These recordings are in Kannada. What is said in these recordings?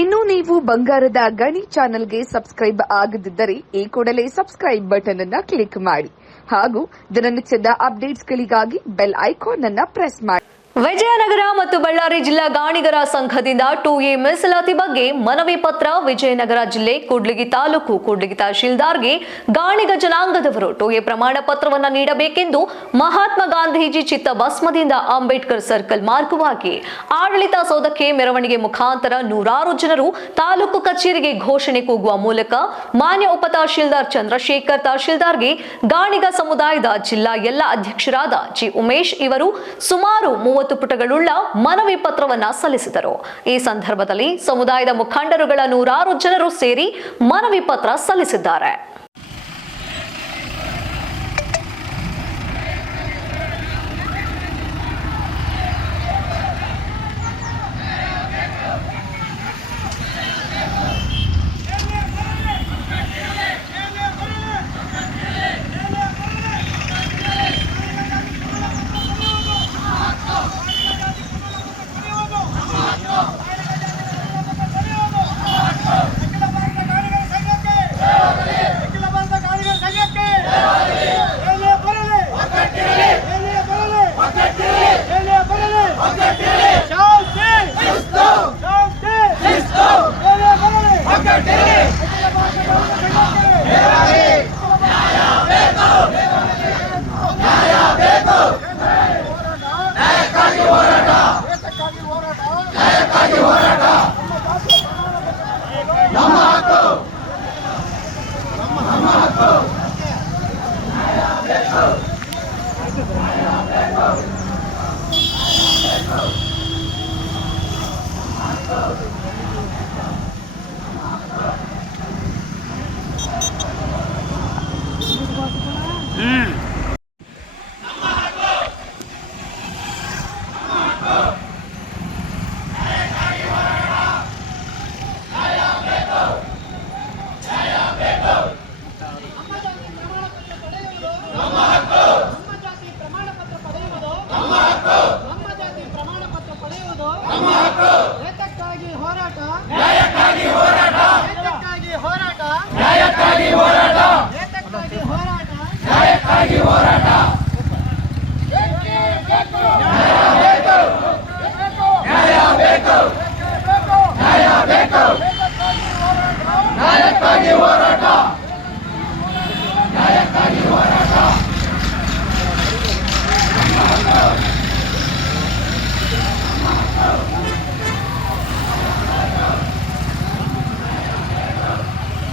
ಇನ್ನು ನೀವು ಬಂಗಾರದ ಗಣಿ ಚಾನೆಲ್ಗೆ ಸಬ್ಸ್ಕ್ರೈಬ್ ಆಗದಿದ್ದರೆ ಈ ಕೂಡಲೇ ಸಬ್ಸ್ಕ್ರೈಬ್ ಬಟನ್ ಅನ್ನು ಕ್ಲಿಕ್ ಮಾಡಿ ಹಾಗೂ ದಿನನಿತ್ಯದ ಅಪ್ಡೇಟ್ಸ್ಗಳಿಗಾಗಿ ಬೆಲ್ ಐಕಾನ್ ಅನ್ನು ಪ್ರೆಸ್ ಮಾಡಿ. ವಿಜಯನಗರ ಮತ್ತು ಬಳ್ಳಾರಿ ಜಿಲ್ಲಾ ಗಾಣಿಗರ ಸಂಘದಿಂದ 2A ಮೀಸಲಾತಿ ಬಗ್ಗೆ ಮನವಿ ಪತ್ರ. ವಿಜಯನಗರ ಜಿಲ್ಲೆ ಕೂಡ್ಲಿಗಿ ತಾಲೂಕು ಕೂಡ್ಲಿಗಿ ತಹಶೀಲ್ದಾರ್ಗೆ ಗಾಣಿಗ ಜನಾಂಗದವರು 2A ಪ್ರಮಾಣ ಪತ್ರವನ್ನು ನೀಡಬೇಕೆಂದು ಮಹಾತ್ಮ ಗಾಂಧೀಜಿ ಚಿತ್ತಭಸ್ಮದಿಂದ ಅಂಬೇಡ್ಕರ್ ಸರ್ಕಲ್ ಮಾರ್ಗವಾಗಿ ಆಡಳಿತ ಸೌಧಕ್ಕೆ ಮೆರವಣಿಗೆ ಮುಖಾಂತರ ನೂರಾರು ಜನರು ತಾಲೂಕು ಕಚೇರಿಗೆ ಘೋಷಣೆ ಕೂಗುವ ಮೂಲಕ ಮಾನ್ಯ ಉಪ ತಹಶೀಲ್ದಾರ್ ಚಂದ್ರಶೇಖರ್ ತಹಶೀಲ್ದಾರ್ಗೆ ಗಾಣಿಗ ಸಮುದಾಯದ ಜಿಲ್ಲಾ ಎಲ್ಲ ಅಧ್ಯಕ್ಷರಾದ ಜಿ ಉಮೇಶ್ ಇವರು ಸುಮಾರು 30 ಪುಟಗಳುಳ್ಳ ಮನವಿ ಪತ್ರವನ್ನ ಸಲ್ಲಿಸಿದರು. ಈ ಸಂದರ್ಭದಲ್ಲಿ ಸಮುದಾಯದ ಮುಖಂಡರುಗಳ ನೂರಾರು ಜನರು ಸೇರಿ ಮನವಿ ಪತ್ರ ಸಲ್ಲಿಸಿದ್ದಾರೆ.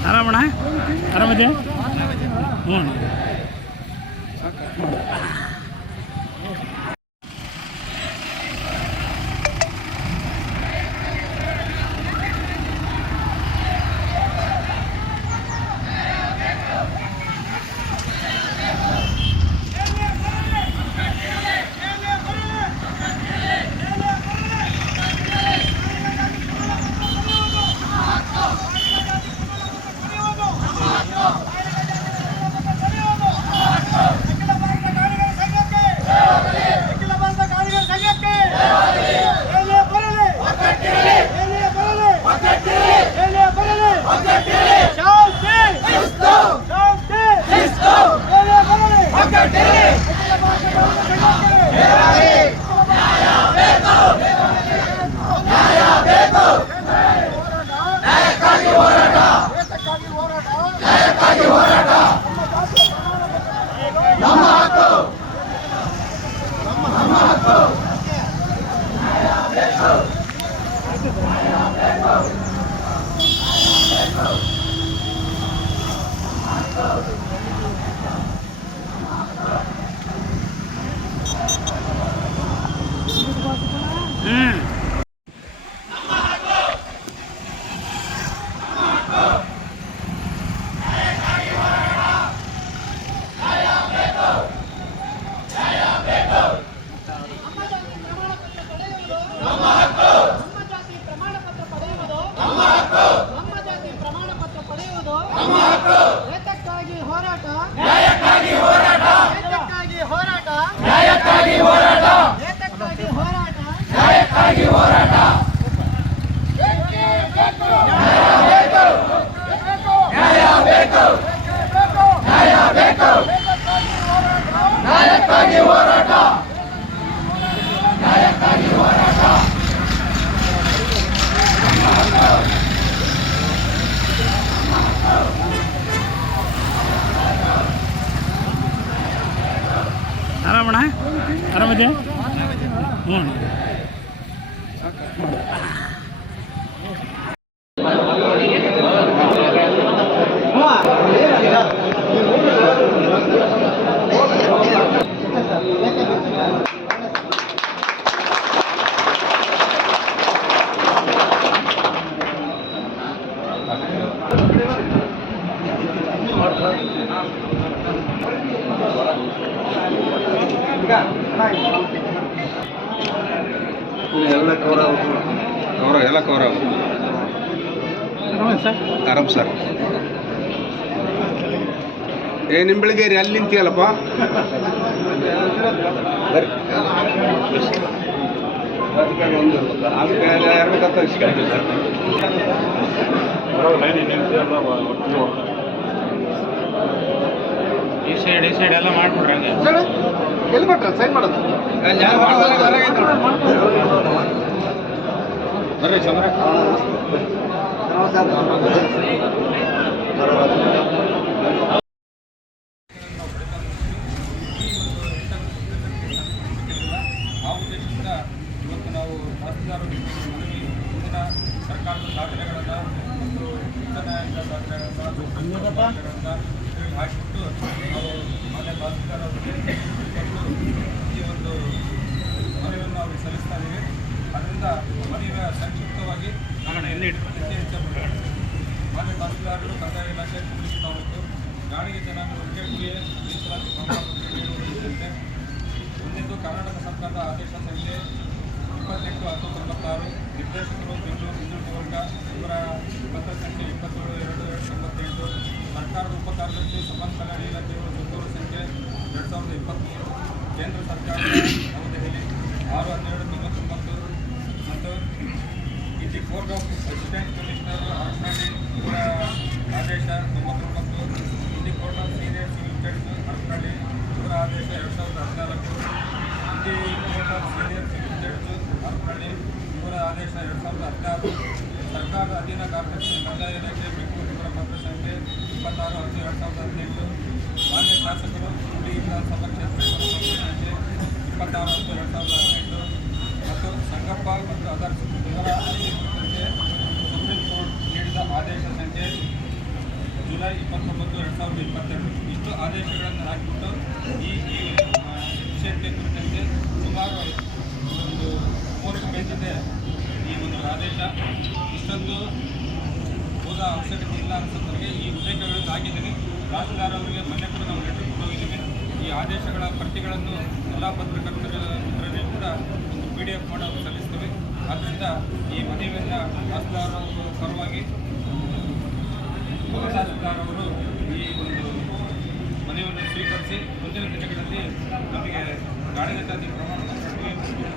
ಆರಾಮಣ್ಣ ಆರಾಮದೆ ಹ್ಞೂ ಹೋರಾಟ ಆರಾಮಣ್ಣ ಆರಾಮಿದೆ ಹ್ಞೂ ಎಲ್ಲ ಕವರ್ ಆರಾಮ್ ಸರ್. ನಿಮ್ಮ ಬೆಳಿಗ್ಗೆ ಅಲ್ಲಿ ನಿಂತಿಯಲ್ಲಪ್ಪ ಈ ಸೈಡ್ ಎಲ್ಲ ಮಾಡ್ಬಿಡ್ರಿ ಹಂಗೆ ಎಲ್ಲಿ ಮಾಡ್ತಾರೆ ಸೈನ್ ಮಾಡೋದು ಬರ್ರಿ ಚಂದ್ರ. ಆ ಉದ್ದೇಶದಿಂದ ಇವತ್ತು ನಾವು ತಹಸೀಲ್ದಾರರು ಮನವಿ ಮುಂದಿನ ಸರ್ಕಾರದ ದಾಖಲೆಗಳನ್ನು ಮತ್ತು ನ್ಯಾಯಾಂಗ ದಾಖಲೆಗಳನ್ನು ಹಾಕಿಬಿಟ್ಟು ನಾವು ಮಾನ್ಯ ತಹಸೀಲ್ದಾರ್ ಅವರಿಗೆ ಈ ಒಂದು ಮನವಿಯನ್ನು ಅವರಿಗೆ ಸಲ್ಲಿಸ್ತಾ ಇದ್ದೀವಿ. ಅದರಿಂದ ಮನವಿಯ ಸಂಕ್ಷಿಪ್ತವಾಗಿ ಮಾನ್ಯ ತಹಸೀಲ್ದಾರರು ಕಂದಾಯ ಇಲಾಖೆ ಪೊಲೀಸ್ ತಾಲೂಕು ಗಾಣಿಗೆ ಜನಾಂಗ ವರ್ಗಕ್ಕೆ ಮೀಸಲಾತಿ ಪ್ರಮಾಣ ನೀಡುವುದಕ್ಕೆ ಒಂದೆಂದು ಕರ್ನಾಟಕ ಸರ್ಕಾರದ ಆದೇಶ ಸಂಖ್ಯೆ 28/1996 ನಿರ್ದೇಶಕರು ಬೆಂಗಳೂರು ಹಿಂದುಳಿದ ವರ್ಗ ಇವರ ಪತ್ರ ಸಂಖ್ಯೆ 27/2/98 ಸರ್ಕಾರದ ಉಪಕಾರ್ಯದರ್ಶಿ ಸಮಾಜ ಕಲ್ಯಾಣ ಇಲಾಖೆಯವರ ಸುತ್ತೂರು ಸಂಖ್ಯೆ 2023 ಕೇಂದ್ರ ಸರ್ಕಾರದ ನವದೆಹಲಿ 6/12/99 ಮತ್ತು ಇಲ್ಲಿ court of assistant commissioner Harapanahalli ಇವರ ಆದೇಶ 99 ಇಲ್ಲಿ court of senior civil judge Harapanahalli ಇವರ ಆದೇಶ 2014 ಇಲ್ಲಿ court of senior civil judge Harapanahalli ಇವರ ಆದೇಶ 2016 ಸರ್ಕಾರದ ಅಧೀನ ಕಾರ್ಯದರ್ಶಿ ಕಂದಾಯ ಇಲಾಖೆ ಬೆಂಗಳೂರು ಇವರ ಪತ್ರ ಸಂಖ್ಯೆ 26/10/2018 ಮಾನ್ಯ ಶಾಸಕರು ಹುಲಿ ವಿಧಾನಸಭಾ ಕ್ಷೇತ್ರ ಸಂಖ್ಯೆ 26/10/2018 ಮತ್ತು ಸಂಗಪ್ಪ ಮತ್ತು ಅದರ್ಸ್ ಇವರ ಕುರಿತಂತೆ ಸುಪ್ರೀಂ ಕೋರ್ಟ್ ನೀಡಿದ ಆದೇಶ ಸಂಖ್ಯೆ ಜುಲೈ 29/2022 ಇಷ್ಟು ಆದೇಶಗಳನ್ನು ಹಾಕಿಬಿಟ್ಟು ಈ ವಿಷಯಕ್ಕೆ ಕುರಿತಂತೆ ಸುಮಾರು ಒಂದು 30 ಪೇಜಿದೆ ಈ ಒಂದು ಆದೇಶ. ಇಷ್ಟೊಂದು ಓದೋ ಅವಶ್ಯಕತೆ ಇಲ್ಲ ಅನ್ಸೋದ್ರಿಗೆ ಈ ಉಲ್ಲೇಖಗಳನ್ನು ಹಾಕಿದ್ದೀನಿ. ತಹಸೀಲ್ದಾರ್ ಅವರಿಗೆ ಮೊನ್ನೆ ಕೂಡ ನಾವು ಲೆಟರ್ ಕೊಟ್ಟೋಗಿದ್ದೀವಿ. ಈ ಆದೇಶಗಳ ಪ್ರತಿಗಳನ್ನು ಎಲ್ಲ ಪತ್ರಕರ್ತರಿಗೆ ಕೂಡ ಒಂದು PDF ಮಾಡಿ ಅವರು ಸಲ್ಲಿಸ್ತೀವಿ. ಆದ್ದರಿಂದ ಈ ಮನವಿಯನ್ನು ತಹಸೀಲ್ದಾರ್ ಅವರ ಪರವಾಗಿ ತಹಸೀಲ್ದಾರ್ ಅವರು ಈ ಒಂದು ಮನವಿಯನ್ನು ಸ್ವೀಕರಿಸಿ ಮುಂದಿನ ದಿನಗಳಲ್ಲಿ ನಮಗೆ ಗಾಡಿಗೆ ಜಾತಿ ಪ್ರಮಾಣ ಪತ್ರ ಕೊಡಲಿಕ್ಕೆ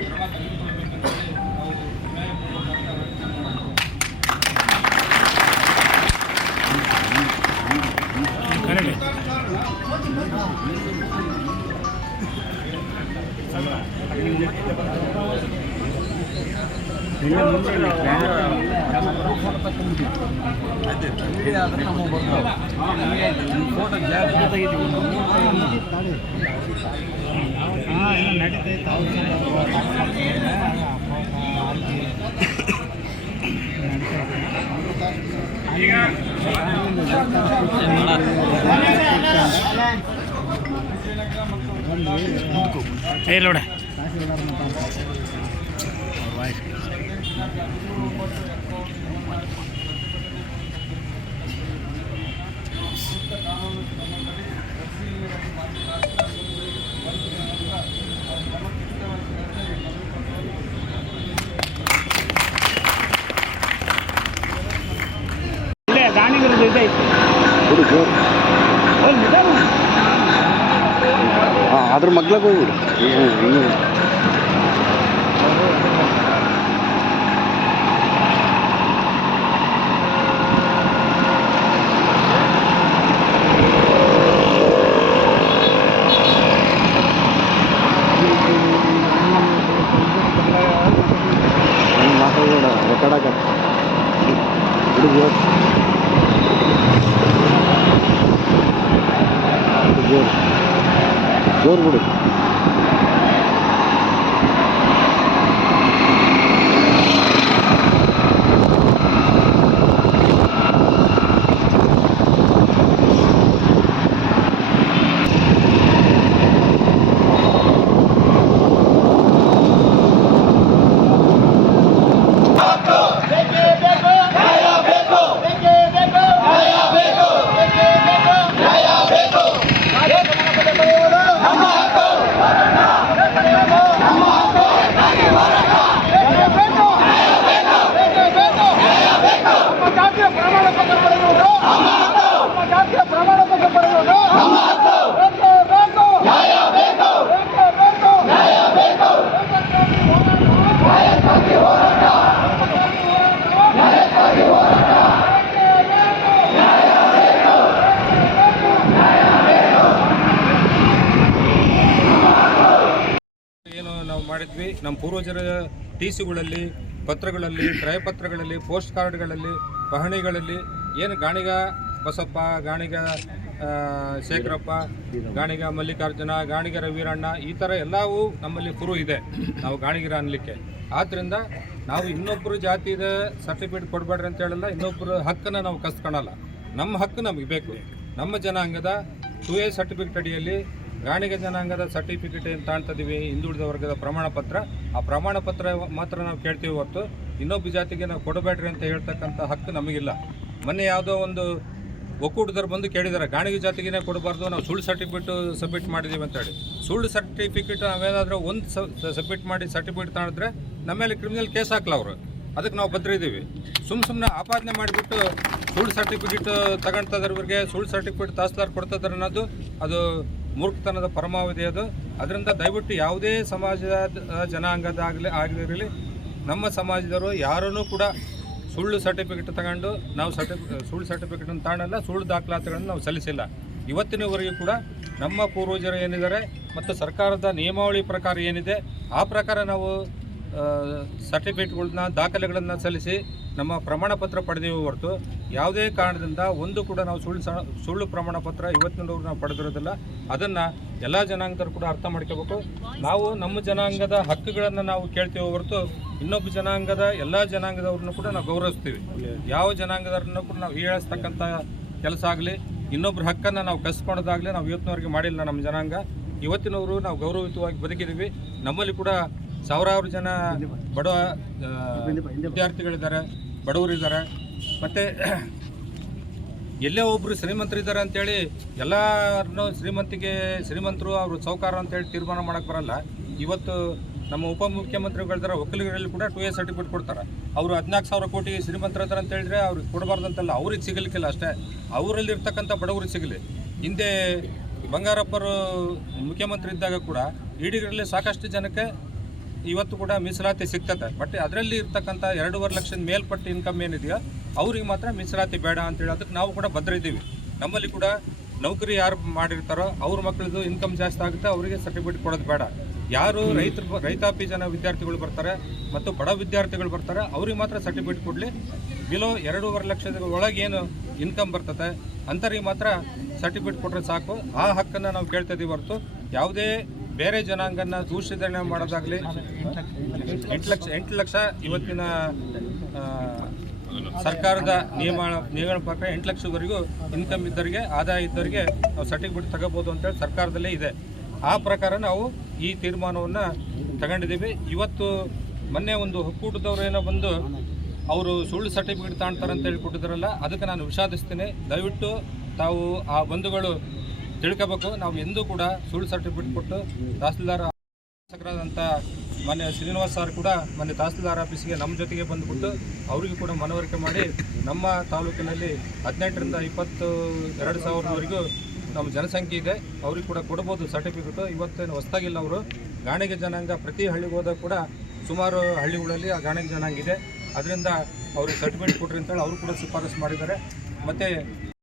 ಕ್ರಮ ತೆಗೆದುಕೊಳ್ಳಬೇಕಂತೇಳಿ ನಾವು ನ್ಯಾಯಪೂರ್ವಕವಾಗಿ ವ್ಯಕ್ತ ಮಾಡ್ತೀವಿ. ನೋಡ ಇಲ್ಲೇ ಗಾಣಿಗರದ್ದು ಇದೈತಿ ಅದ್ರ ಮಗ್ಲಾಗ ಹೋಗ್ಬಿಡು. ರೆಕಾರ್ಡ್ ಆಗತ್ತೆ ಜೋರು ಬಿಡು. ಮಾಡಿದ್ವಿ. ನಮ್ಮ ಪೂರ್ವಜರ ಟಿಸಿಗಳಲ್ಲಿ, ಪತ್ರಗಳಲ್ಲಿ, ಕ್ರಯಪತ್ರಗಳಲ್ಲಿ, ಪೋಸ್ಟ್ ಕಾರ್ಡ್ಗಳಲ್ಲಿ, ಪಹಣಿಗಳಲ್ಲಿ ಏನು ಗಾಣಿಗ ಬಸಪ್ಪ, ಗಾಣಿಗ ಶೇಖರಪ್ಪ, ಗಾಣಿಗ ಮಲ್ಲಿಕಾರ್ಜುನ, ಗಾಣಿಗರ ವೀರಣ್ಣ ಈ ಥರ ಎಲ್ಲವೂ ನಮ್ಮಲ್ಲಿ ಪುರು ಇದೆ ನಾವು ಗಾಣಿಗರ ಅನ್ನಲಿಕ್ಕೆ. ಆದ್ದರಿಂದ ನಾವು ಇನ್ನೊಬ್ಬರು ಜಾತಿದ ಸರ್ಟಿಫಿಕೇಟ್ ಕೊಡಬೇಡ್ರಿ ಅಂತ ಹೇಳಲ್ಲ, ಇನ್ನೊಬ್ಬರು ಹಕ್ಕನ್ನು ನಾವು ಕಸ್ಕೊಳಲ್ಲ. ನಮ್ಮ ಹಕ್ಕು ನಮಗೆ ಬೇಕು. ನಮ್ಮ ಜನಾಂಗದ 2A ಸರ್ಟಿಫಿಕೇಟ್ ಅಡಿಯಲ್ಲಿ ಗಾಣಿಗ ಜನಾಂಗದ ಸರ್ಟಿಫಿಕೇಟ್ ಏನು ತಾಣ್ತಿದ್ದೀವಿ, ಹಿಂದುಳಿದ ವರ್ಗದ ಪ್ರಮಾಣ ಪತ್ರ, ಆ ಪ್ರಮಾಣ ಪತ್ರ ಮಾತ್ರ ನಾವು ಕೇಳ್ತೀವಿ ಹೊರತು ಇನ್ನೊಬ್ಬ ಜಾತಿಗೆ ನಾವು ಕೊಡಬೇಡ್ರಿ ಅಂತ ಹೇಳ್ತಕ್ಕಂಥ ಹಕ್ಕು ನಮಗಿಲ್ಲ. ಮೊನ್ನೆ ಯಾವುದೋ ಒಂದು ಒಕ್ಕೂಟದವ್ರು ಬಂದು ಕೇಳಿದ್ದಾರೆ, ಗಾಣಿಗ ಜಾತಿಗೆ ಕೊಡಬಾರ್ದು, ನಾವು ಸುಳ್ಳು ಸರ್ಟಿಫಿಕೇಟ್ ಸಬ್ಮಿಟ್ ಮಾಡಿದ್ದೀವಿ ಅಂತೇಳಿ. ಸುಳ್ಳು ಸರ್ಟಿಫಿಕೇಟ್ ನಾವೇನಾದರೂ ಒಂದು ಸಬ್ಮಿಟ್ ಮಾಡಿ ಸರ್ಟಿಫಿಕೇಟ್ ತಾಣಿದ್ರೆ ನಮ್ಮ ಮೇಲೆ ಕ್ರಿಮಿನಲ್ ಕೇಸ್ ಹಾಕಲ್ಲ ಅವರು. ಅದಕ್ಕೆ ನಾವು ಬದ್ರಿದ್ದೀವಿ. ಸುಮ್ಮನೆ ಆಪಾದನೆ ಮಾಡಿಬಿಟ್ಟು ಸುಳ್ಳು ಸರ್ಟಿಫಿಕೇಟ್ ತಗೊಳ್ತದ್ರವ್ರಿಗೆ ಸುಳ್ಳು ಸರ್ಟಿಫಿಕೇಟ್ ತಹಸೀಲ್ದಾರ್ ಕೊಡ್ತಿದ್ದಾರೆ ಅನ್ನೋದು ಅದು ಮೂರ್ಖತನದ ಪರಮಾವಧಿ ಅದು. ಅದರಿಂದ ದಯವಿಟ್ಟು ಯಾವುದೇ ಸಮಾಜದ ಆಗಿರಲಿ ನಮ್ಮ ಸಮಾಜದವರು ಯಾರನ್ನೂ ಕೂಡ ಸುಳ್ಳು ಸರ್ಟಿಫಿಕೇಟ್ ತಗೊಂಡು ನಾವು ಸುಳ್ಳು ಸರ್ಟಿಫಿಕೇಟನ್ನು ತಾಣಲ್ಲ, ಸುಳ್ಳು ದಾಖಲಾತಿಗಳನ್ನು ನಾವು ಸಲ್ಲಿಸಿಲ್ಲ. ಇವತ್ತಿನವರೆಗೂ ಕೂಡ ನಮ್ಮ ಪೂರ್ವಜರು ಏನಿದ್ದಾರೆ ಮತ್ತು ಸರ್ಕಾರದ ನಿಯಮಾವಳಿ ಪ್ರಕಾರ ಏನಿದೆ ಆ ಪ್ರಕಾರ ನಾವು ಸರ್ಟಿಫಿಕೇಟ್ಗಳನ್ನ, ದಾಖಲೆಗಳನ್ನು ಸಲ್ಲಿಸಿ ನಮ್ಮ ಪ್ರಮಾಣ ಪತ್ರ ಪಡೆದೀವಿ ಹೊರತು ಯಾವುದೇ ಕಾರಣದಿಂದ ಒಂದು ಕೂಡ ನಾವು ಸುಳ್ಳು ಪ್ರಮಾಣ ಪತ್ರ ಇವತ್ತಿನವರೆಗೂ ನಾವು ಪಡೆದಿರೋದಿಲ್ಲ. ಅದನ್ನು ಎಲ್ಲ ಜನಾಂಗದವರು ಕೂಡ ಅರ್ಥ ಮಾಡ್ಕೋಬೇಕು. ನಾವು ನಮ್ಮ ಜನಾಂಗದ ಹಕ್ಕುಗಳನ್ನು ನಾವು ಕೇಳ್ತೀವಿ ಹೊರತು ಇನ್ನೊಬ್ಬ ಜನಾಂಗದ ಎಲ್ಲ ಜನಾಂಗದವ್ರನ್ನು ಕೂಡ ನಾವು ಗೌರವಿಸ್ತೀವಿ. ಯಾವ ಜನಾಂಗದವ್ರನ್ನು ಕೂಡ ನಾವು ಹೀಯಾಳಿಸ್ತಕ್ಕಂಥ ಕೆಲಸ ಆಗಲಿ, ಇನ್ನೊಬ್ಬರ ಹಕ್ಕನ್ನು ನಾವು ಕಸ್ಕೊಳ್ಳೋದಾಗಲಿ ನಾವು ಇವತ್ತಿನವರೆಗೆ ಮಾಡಿಲ್ಲ. ನಮ್ಮ ಜನಾಂಗ ಇವತ್ತಿನವರು ನಾವು ಗೌರವಯುತವಾಗಿ ಬದುಕಿದ್ದೀವಿ. ನಮ್ಮಲ್ಲಿ ಕೂಡ ಸಾವಿರಾರು ಜನ ಬಡ ವಿದ್ಯಾರ್ಥಿಗಳಿದ್ದಾರೆ, ಬಡವರಿದ್ದಾರೆ. ಮತ್ತು ಎಲ್ಲೇ ಒಬ್ಬರು ಶ್ರೀಮಂತರಿದ್ದಾರೆ ಅಂತೇಳಿ ಎಲ್ಲರನ್ನೂ ಶ್ರೀಮಂತರು ಅವರು ಸೌಕಾರ ಅಂತೇಳಿ ತೀರ್ಮಾನ ಮಾಡೋಕ್ಕೆ ಬರಲ್ಲ. ಇವತ್ತು ನಮ್ಮ ಉಪಮುಖ್ಯಮಂತ್ರಿಗಳಿದ್ದಾರೆ, ಒಕ್ಕಲಿಗರಲ್ಲಿ ಕೂಡ 2A ಸರ್ಟಿಫಿಕೇಟ್ ಕೊಡ್ತಾರೆ. ಅವರು 14,000 ಕೋಟಿ ಶ್ರೀಮಂತರ ಇದ್ದಾರೆ ಅಂತ ಹೇಳಿದ್ರೆ ಅವ್ರಿಗೆ ಕೊಡಬಾರ್ದಂತಲ್ಲ, ಅವ್ರಿಗೆ ಸಿಗಲಿಕ್ಕಿಲ್ಲ ಅಷ್ಟೇ, ಅವರಲ್ಲಿರ್ತಕ್ಕಂಥ ಬಡವರಿಗೆ ಸಿಗಲಿ. ಹಿಂದೆ ಬಂಗಾರಪ್ಪರು ಮುಖ್ಯಮಂತ್ರಿ ಇದ್ದಾಗ ಕೂಡ ಈಡಿಗರಲ್ಲಿ ಸಾಕಷ್ಟು ಜನಕ್ಕೆ ಇವತ್ತು ಕೂಡ ಮೀಸಲಾತಿ ಸಿಗ್ತದೆ. ಬಟ್ ಅದರಲ್ಲಿ ಇರ್ತಕ್ಕಂಥ 2.5 ಲಕ್ಷದ ಮೇಲ್ಪಟ್ಟು ಇನ್ಕಮ್ ಏನಿದೆಯೋ ಅವ್ರಿಗೆ ಮಾತ್ರ ಮೀಸಲಾತಿ ಬೇಡ ಅಂತೇಳಿ ಅದಕ್ಕೆ ನಾವು ಕೂಡ ಭದ್ರ ಇದ್ದೀವಿ. ನಮ್ಮಲ್ಲಿ ಕೂಡ ನೌಕರಿ ಯಾರು ಮಾಡಿರ್ತಾರೋ ಅವ್ರ ಮಕ್ಕಳದು ಇನ್ಕಮ್ ಜಾಸ್ತಿ ಆಗುತ್ತೆ, ಅವರಿಗೆ ಸರ್ಟಿಫಿಕೇಟ್ ಕೊಡೋದು ಬೇಡ. ಯಾರು ರೈತಾಪಿ ಜನ ವಿದ್ಯಾರ್ಥಿಗಳು ಬರ್ತಾರೆ ಮತ್ತು ಬಡ ವಿದ್ಯಾರ್ಥಿಗಳು ಬರ್ತಾರೆ ಅವ್ರಿಗೆ ಮಾತ್ರ ಸರ್ಟಿಫಿಕೇಟ್ ಕೊಡಲಿ. ಬಿಲೋ 2.5 ಲಕ್ಷದ ಒಳಗೆ ಏನು ಇನ್ಕಮ್ ಬರ್ತದೆ ಅಂಥವ್ರಿಗೆ ಮಾತ್ರ ಸರ್ಟಿಫಿಕೇಟ್ ಕೊಟ್ಟರೆ ಸಾಕು. ಆ ಹಕ್ಕನ್ನು ನಾವು ಕೇಳ್ತಾ ಇದ್ದೀವಿ ಹೊರತು ಯಾವುದೇ ಬೇರೆ ಜನಾಂಗನ ದೂಷಣೆ ಮಾಡೋದಾಗಲಿ. 8 ಲಕ್ಷ ಇವತ್ತಿನ ಸರ್ಕಾರದ ನಿಯಮಗಳ ಪ್ರಕಾರ 8 ಲಕ್ಷದವರೆಗೂ ಇನ್ಕಮ್ ಇದ್ದವರಿಗೆ, ಆದಾಯ ಇದ್ದವರಿಗೆ ನಾವು ಸರ್ಟಿಫಿಕೇಟ್ ತಗೋಬೋದು ಅಂತೇಳಿ ಸರ್ಕಾರದಲ್ಲೇ ಇದೆ. ಆ ಪ್ರಕಾರ ನಾವು ಈ ತೀರ್ಮಾನವನ್ನು ತಗೊಂಡಿದ್ದೀವಿ. ಇವತ್ತು ಮೊನ್ನೆ ಒಂದು ಒಕ್ಕೂಟದವ್ರು ಏನೋ ಬಂದು ಅವರು ಸುಳ್ಳು ಸರ್ಟಿಫಿಕೇಟ್ ತಾಣ್ತಾರೆ ಅಂತೇಳಿ ಕೊಟ್ಟಿದ್ದಾರಲ್ಲ, ಅದಕ್ಕೆ ನಾನು ವಿಷಾದಿಸ್ತೀನಿ. ದಯವಿಟ್ಟು ತಾವು ಆ ಬಂಧುಗಳು ತಿಳ್ಕೋಬೇಕು. ನಾವು ಎಂದೂ ಕೂಡ ಸುಳ್ಳು ಸರ್ಟಿಫಿಕೇಟ್ ಕೊಟ್ಟು ತಹಸೀಲ್ದಾರ್ ಶಾಸಕರಾದಂಥ ಮೊನ್ನೆ ಶ್ರೀನಿವಾಸ್ ಸರ್ ಕೂಡ ಮೊನ್ನೆ ತಹಸೀಲ್ದಾರ್ ಆಫೀಸ್ಗೆ ನಮ್ಮ ಜೊತೆಗೆ ಬಂದುಬಿಟ್ಟು ಅವರಿಗೂ ಕೂಡ ಮನವರಿಕೆ ಮಾಡಿ ನಮ್ಮ ತಾಲೂಕಿನಲ್ಲಿ 18ರಿಂದ 22,000ವರೆಗೂ ನಮ್ಮ ಜನಸಂಖ್ಯೆ ಇದೆ, ಅವ್ರಿಗೆ ಕೂಡ ಕೊಡ್ಬೋದು ಸರ್ಟಿಫಿಕೇಟು. ಇವತ್ತೇನು ಹೊಸದಾಗಿಲ್ಲ. ಅವರು ಗಾಣಿಗ ಜನಾಂಗ ಪ್ರತಿ ಹಳ್ಳಿಗೆ ಹೋದಾಗ ಕೂಡ ಸುಮಾರು ಹಳ್ಳಿಗಳಲ್ಲಿ ಆ ಗಾಣಿಗ ಜನಾಂಗ ಇದೆ. ಅದರಿಂದ ಅವ್ರಿಗೆ ಸರ್ಟಿಫಿಕೇಟ್ ಕೊಡ್ರಿ ಅಂತೇಳಿ ಅವರು ಕೂಡ ಶಿಫಾರಸು ಮಾಡಿದ್ದಾರೆ. ಮತ್ತು